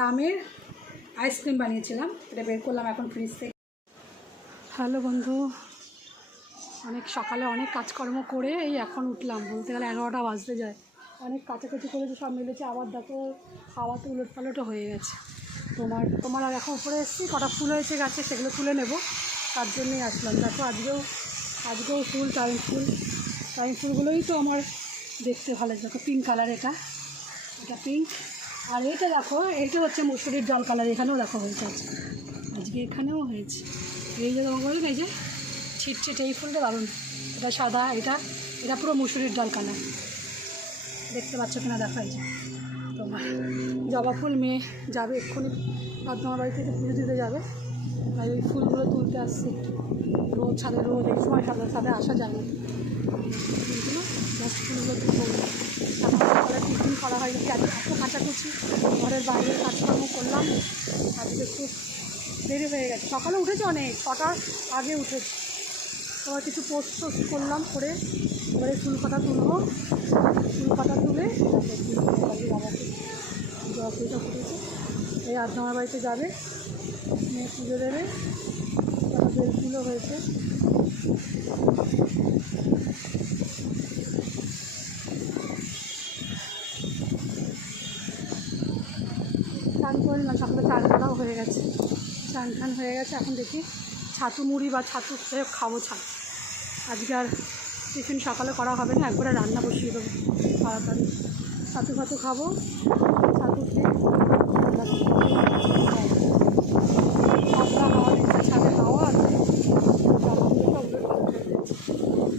আমের আইসক্রিম বানিয়েছিলাম, এটা বের করলাম এখন ফ্রিজ থেকে। হ্যালো বন্ধু, অনেক সকালে অনেক কাজকর্ম করে এই এখন উঠলাম। বলতে গেলে এগারোটা বাজতে যায়। অনেক কাছাকাছি করেছে, সব মিলেছে। আবার দেখো খাওয়া তো উলট পালটও হয়ে গেছে। তোমার তোমার আর এখন উপরে এসেছি, কটা ফুল হয়েছে গাছে, সেগুলো তুলে নেব। তার জন্যই আসলাম। দেখো, আজকেও আজকেও ফুল, টাইম ফুল। টাইম ফুলগুলোই তো আমার দেখতে ভালো লাগে। পিঙ্ক কালার এটা। এটা পিঙ্ক আর এটা দেখো, এটা হচ্ছে মুসুরির জল কালার, এখানেও দেখো হয়েছে। আজকে আজকে এখানেও হয়েছে। এই যে তোমাকে বলুন এই যে ছিটছিট, এই ফুলটা দারুণ। এটা সাদা, এটা এটা পুরো মুসুরির ডাল কালার। দেখতে পাচ্ছ কিনা, দেখা হয়েছে তোমার জবা ফুল মেয়ে যাবে এক্ষুনি আর তোমার বাড়ি থেকে পুজো দিতে যাবে। আর ওই ফুলগুলো তুলতে আসছে। রোদ ছাদে রোদ এই সময় সাদা ছাদে আসা যায় না। জাস্ট ফুলগুলো তুলবো এখন সকালে টিফিন করা হয়নি। আজ এত কাচাকুচি ঘরের বাইরের কাজকর্ম করলাম। আজকে খুব দেরি হয়ে গেছে। সকালে উঠেছে অনেক কটা আগে উঠেছে। আবার কিছু পোস্ট টোস্ট করলাম করে, এবারে চুল কাটা তুলবো। চুল কাটা তুলে ফুল বাবাকে এই আমার বাড়িতে যাবে। মেয়ে পুজো দেবে। তারপর বেল ফুলও হয়েছে চান করে না সকালে চান করাও হয়ে গেছে। চান টান হয়ে গেছে। এখন দেখি ছাতু মুড়ি বা ছাতু খাব ছাতু। আজকে আর টিফিন সকালে করা হবে না, একবারে রান্না বসিয়ে দেবো। তাড়াতাড়ি। ছাতু ফাতু খাব। ছাতু খেয়ে রান্না করব। পাতলা হাওয়া দিচ্ছে ছাদে হাওয়া আছে জামাগুলো সব উলট পালট হয়ে গেছে।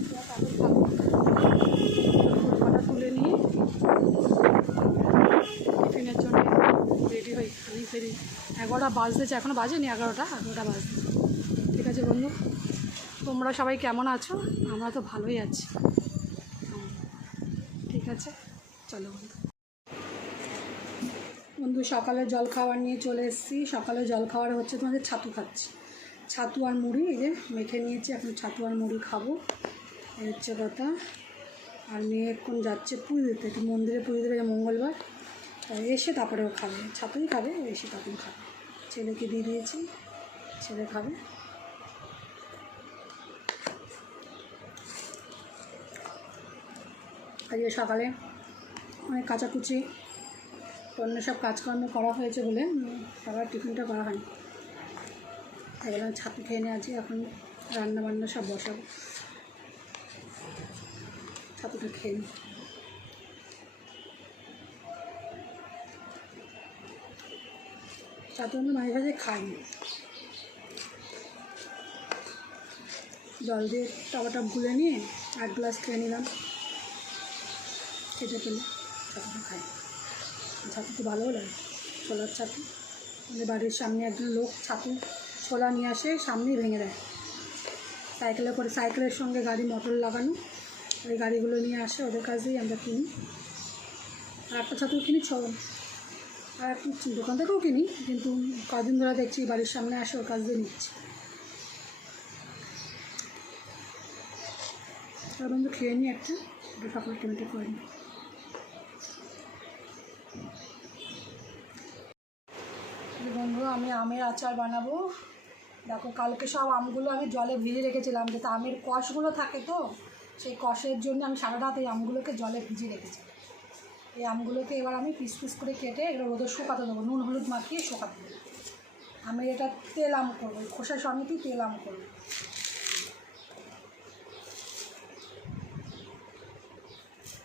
এবার তারপর খাব। ফুলকটা তুলে নিয়ে টিফিনের জন্য রেডি হই আমি ফেরি এগারোটা বাজতেছে? এখনও বাজেনি এগারোটা? এগারোটা বাজতে ঠিক আছে বন্ধু, তোমরা সবাই কেমন আছো? আমরা তো ভালোই আছি। ঠিক আছে, চলো বন্ধু। বন্ধু, সকালে জল খাবার নিয়ে চলে এসেছি। সকালে জল খাবার হচ্ছে তোমাদের ছাতু খাচ্ছি। ছাতু আর মুড়ি, এই যে মেখে নিয়েছি, এখন ছাতু আর মুড়ি খাব। এই হচ্ছে কথা। আর মেয়ে এখন যাচ্ছে পুজো দিতে, একটু মন্দিরে পুজো দেবে মঙ্গলবার। এসে তারপরেও খাবে। ছাতুই খাবে, এসে তখন খাবে। ছেলেকে দিয়ে দিয়েছি। ছেলে খাবে। আজকে সকালে অনেক কাচাকুচি অন্য সব কাজকর্ম করা হয়েছে বলে সবার টিফিনটা করা হয়নি। তাই বললাম ছাতু খেয়ে নিয়ে আছি এখন রান্না বান্না সব বসাবো। ছাতুটা খেয়ে নিই। ছাতু আমি মাঝে মাঝে খাই। জল দিয়ে টাবাটা গুলে নিয়ে এক গ্লাস খেয়ে নিলাম। খেতে পেলে ছাতুটা খাই। ছাতু তো ভালোও লাগে, ছোলার ছাতু আমাদের বাড়ির সামনে একজন লোক ছাতু ছোলা নিয়ে আসে, সামনেই ভেঙে দেয়। সাইকেলে করে, সাইকেলের সঙ্গে গাড়ি, মোটর লাগানো। ওই গাড়িগুলো নিয়ে আসে, ওদের কাছেই আমরা কিনি। আর একটা ছাতু কিনি ছ আর দোকান থেকেও কিনি, কিন্তু কদিন ধরে দেখছি বাড়ির সামনে আসে ওর কাজ দিয়ে নিচ্ছি। তার বন্ধু খেয়ে নিই একটা, একটু সকালে করে নিই বন্ধু আমি আমের আচার বানাবো। দেখো কালকে সব আমগুলো আমি জলে ভিজে রেখেছিলাম যাতে আমের কষগুলো থাকে তো, সেই কষের জন্য আমি সারা রাত এই আমগুলোকে জলে ভিজিয়ে রেখেছি। এই আমগুলোকে এবার আমি পিস পিস করে কেটে এবার রোদে শুকাতে দেবো। নুন, হলুদ মাখিয়ে শুকাতে দেবো। আমি এটা তেল আম করব খোসা সমেতই তেল আম করব।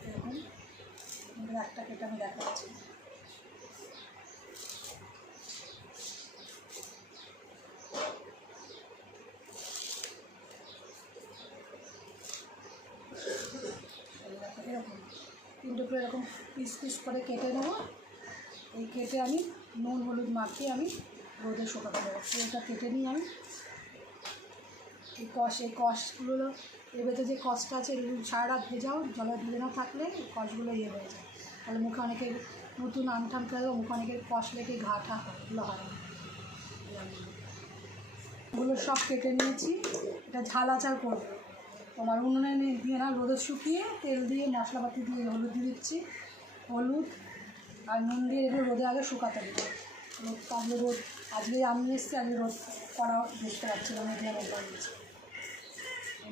এরকম একটা কেটে আমি দেখাচ্ছি। এরকম, তিনটে করে এরকম পিস পিস করে কেটে নেব। এই কেটে আমি নুন, হলুদ মাখিয়ে আমি রোদে শুকাতে দেবো। এটা কেটে নিই আমি এই কষ, এই কষগুলো ভেতরে যে কষটা আছে সারা রাত ভেজাও, জলে ভিজে না থাকলে কষগুলো ইয়ে হয়ে যায়। তাহলে মুখে অনেকের নতুন আম টান করে মুখে অনেকের কষ লেগে ঘা ঠা হয়, এগুলো হয় এগুলো সব কেটে নিয়েছি। এটা ঝাল আচার করব। তোমার উনুনে নিয়ে দিয়ে না রোদে শুকিয়ে তেল দিয়ে মশলাপাতি দিয়ে হলুদ দিয়ে দিচ্ছি। হলুদ আর নুন দিয়ে এগুলো রোদে আগে শুকাতে দিই রোদ তাহলে রোদ, আজকে আমি এসেছি আজকে রোদ করা বুঝতে পারছি না দিয়ে রোদ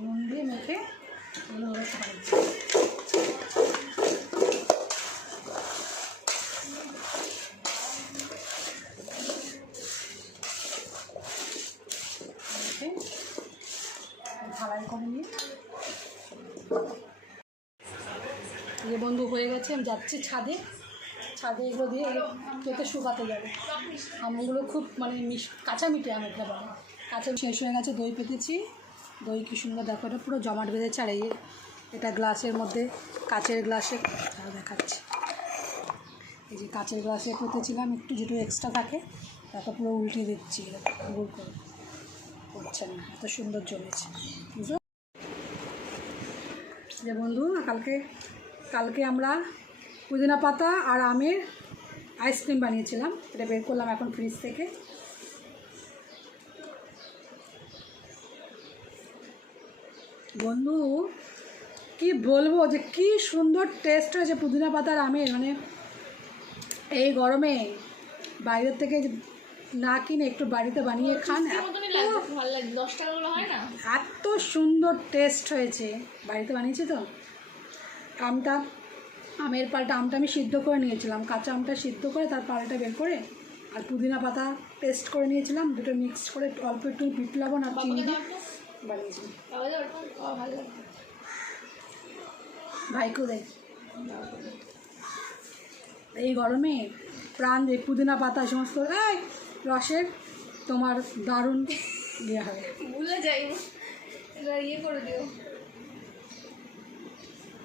নুন দিয়ে মেখে এগুলো রোদে বানিয়েছি মেখে ঢালাই করে নিয়ে যে বন্ধু হয়ে গেছে, আমি যাচ্ছি ছাদে। ছাদে এগুলো দিয়ে এগুলো কেটে শুকাতে যাবে। আমগুলো খুব মানে মিশ, কাঁচা মিঠে আম এটা বলে। কাঁচা শেষ হয়ে গেছে, দই পেতেছি। দই কি সুন্দর, দেখো এটা পুরো জমাট বেঁধেছে আর এটা গ্লাসের মধ্যে, কাচের গ্লাসে দেখাচ্ছি। এই যে কাচের গ্লাসে পেতেছিলাম, একটু যেটু এক্সট্রা থাকে তাকে পুরো উল্টে দিচ্ছি গোল করে হচ্ছে না, এত সুন্দর জমেছে বুঝলো? যে বন্ধু, কালকে কালকে আমরা পুদিনা পাতা আর আমের আইসক্রিম বানিয়েছিলাম। এটা বের করলাম এখন ফ্রিজ থেকে। বন্ধু কি বলব যে কি সুন্দর টেস্ট হয়েছে পুদিনা পাতার আমের। মানে এই গরমে বাইরের থেকে না কিনে একটু বাড়িতে বানিয়ে খান এত সুন্দর টেস্ট হয়েছে। বাড়িতে বানিয়েছি তো। আমটা, আমের পালটা আমটা আমি সিদ্ধ করে নিয়েছিলাম। কাঁচা আমটা সিদ্ধ করে তার পালটা বের করে আর পুদিনা পাতা পেস্ট করে নিয়েছিলাম। দুটো মিক্সড করে অল্প একটু বিট লবণ আর চিনি দিয়ে বানিয়েছিলাম। এই গরমে প্রাণ দিয়ে পুদিনা পাতা সমস্ত রসের তোমার দারুণ ইয়ে হবে। ভুলে যাই। ইয়ে করে দিও।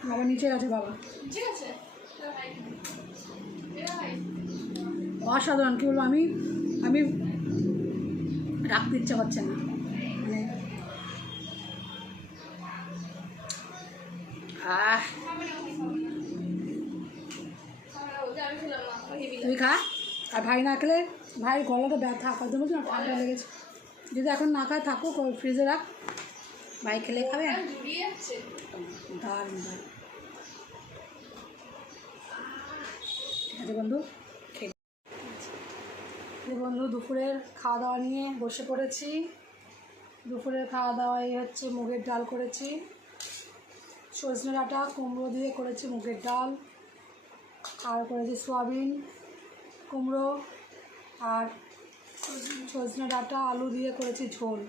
বাবা নিচে আছে বাবা। ঠিক আছে। অসাধারণ কী বলব আমি আমি রাখতে ইচ্ছা করছে না। মানে আমরা তুই খা আর ভাই না খেলে ভাই গলাটা ব্যথা কত বলছি না ঠান্ডা লেগেছে। যদি এখন না খায় থাকো ফ্রিজে রাখ। ভাই খেলে খাবে? দারুণ দারুণ। বন্ধু, খেয়ে বন্ধু, দুপুরের খাওয়া দাওয়া নিয়ে বসে পড়েছি। দুপুরের খাওয়া দাওয়া হচ্ছে মুগের ডাল করেছি। সজনে ডাঁটা, কুমড়ো দিয়ে করেছি মুগের ডাল। আর করেছি সোয়াবিন, কুমড়ো আর সজনে ডাঁটা, আলু দিয়ে করেছি ঝোল।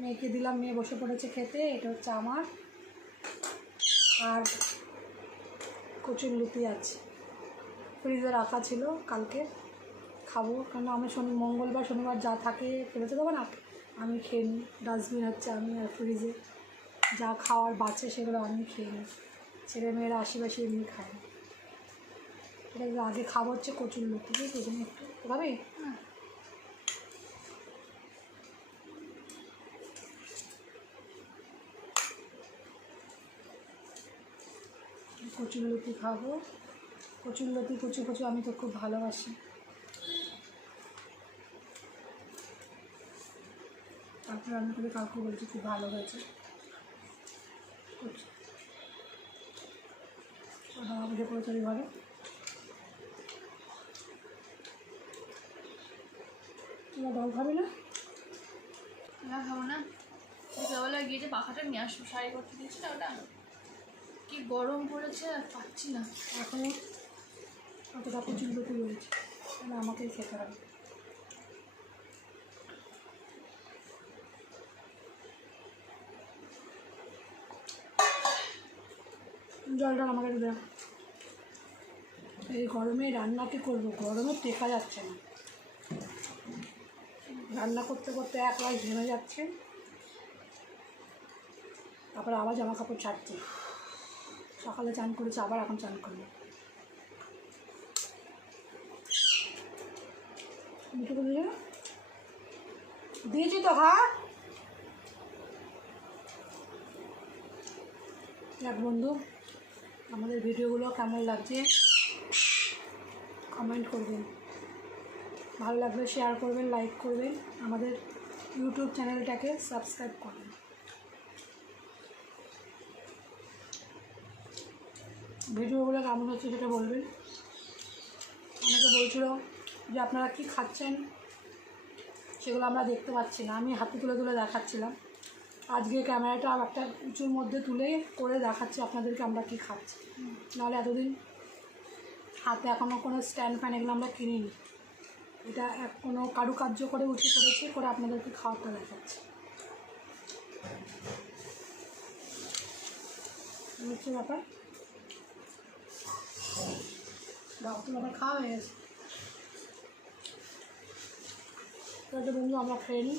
মেয়েকে দিলাম, মেয়ে বসে পড়েছে খেতে, এটা হচ্ছে আমার। আর কচুর লুতি আছে। ফ্রিজে রাখা ছিল কালকে। খাব কারণ আমি শনি মঙ্গলবার শনিবার যা থাকে ফেরতে দেবো না আমি খেয়ে নিই। ডাস্টবিন হচ্ছে আমি আর ফ্রিজে যা খাওয়ার বাঁচে সেগুলো আমি খেয়ে নিই। ছেলে মেয়েরা আশেপাশে এমনি খায়। এটা আগে খাব হচ্ছে কচুর লুতি বুঝলি? তুমি একটু খাবে? হ্যাঁ। কচুর লতি খাব। কচুর লতি কচু কচু আমি তো খুব ভালোবাসি। তারপরে রান্না করে কাউকে বলছি খুব ভালো হয়েছে। বাবা বুঝে ওই ঘরে তোমার দল খাবে না? না খাব না। বিকালবেলা গিয়ে যে পাখাটা নিয়ে আসব শাড়ি করতে দিয়েছি না ওটা? কি গরম পড়েছে আর পাচ্ছি না। এখনও অতটা কচুর লতি রয়েছে তাহলে আমাকেই খেতে হবে। জলটা আমাকে একটু দে। এই গরমে রান্না কি করব, গরমে টেকা যাচ্ছে না। রান্না করতে করতে এক লাখ ঘেমে যাচ্ছে। তারপরে আবার জামা কাপড় ছাড়ছে। সকালে চান করেছে, আবার এখন চান করবে দুটো দিয়ে দিয়েছি তো খা এক বন্ধু, আমাদের ভিডিওগুলো কেমন লাগছে? কমেন্ট করবেন। ভালো লাগলে শেয়ার করবেন লাইক করবেন। আমাদের ইউটিউব চ্যানেলটাকে সাবস্ক্রাইব করবেন। ভিডিওগুলো কেমন হচ্ছে সেটা বলবেন। অনেকে বলছিল যে আপনারা কি খাচ্ছেন সেগুলো আমরা দেখতে পাচ্ছি না। আমি হাতে তুলে তুলে দেখাচ্ছিলাম। আজকে ক্যামেরাটা একটা উঁচুর মধ্যে তুলে করে দেখাচ্ছি আপনাদেরকে আমরা কি খাচ্ছি। নাহলে এতদিন হাতে এখনও কোনো স্ট্যান্ড ফ্যান এগুলো আমরা কিনিনি। এটা এক কোনো কারুকার্য করে উঁচু করেছি করে আপনাদেরকে খাওয়াটা দেখাচ্ছি। ব্যাপার? ব্যাপার খাওয়া হয়ে গেছে। তো বন্ধু আমরা নিই।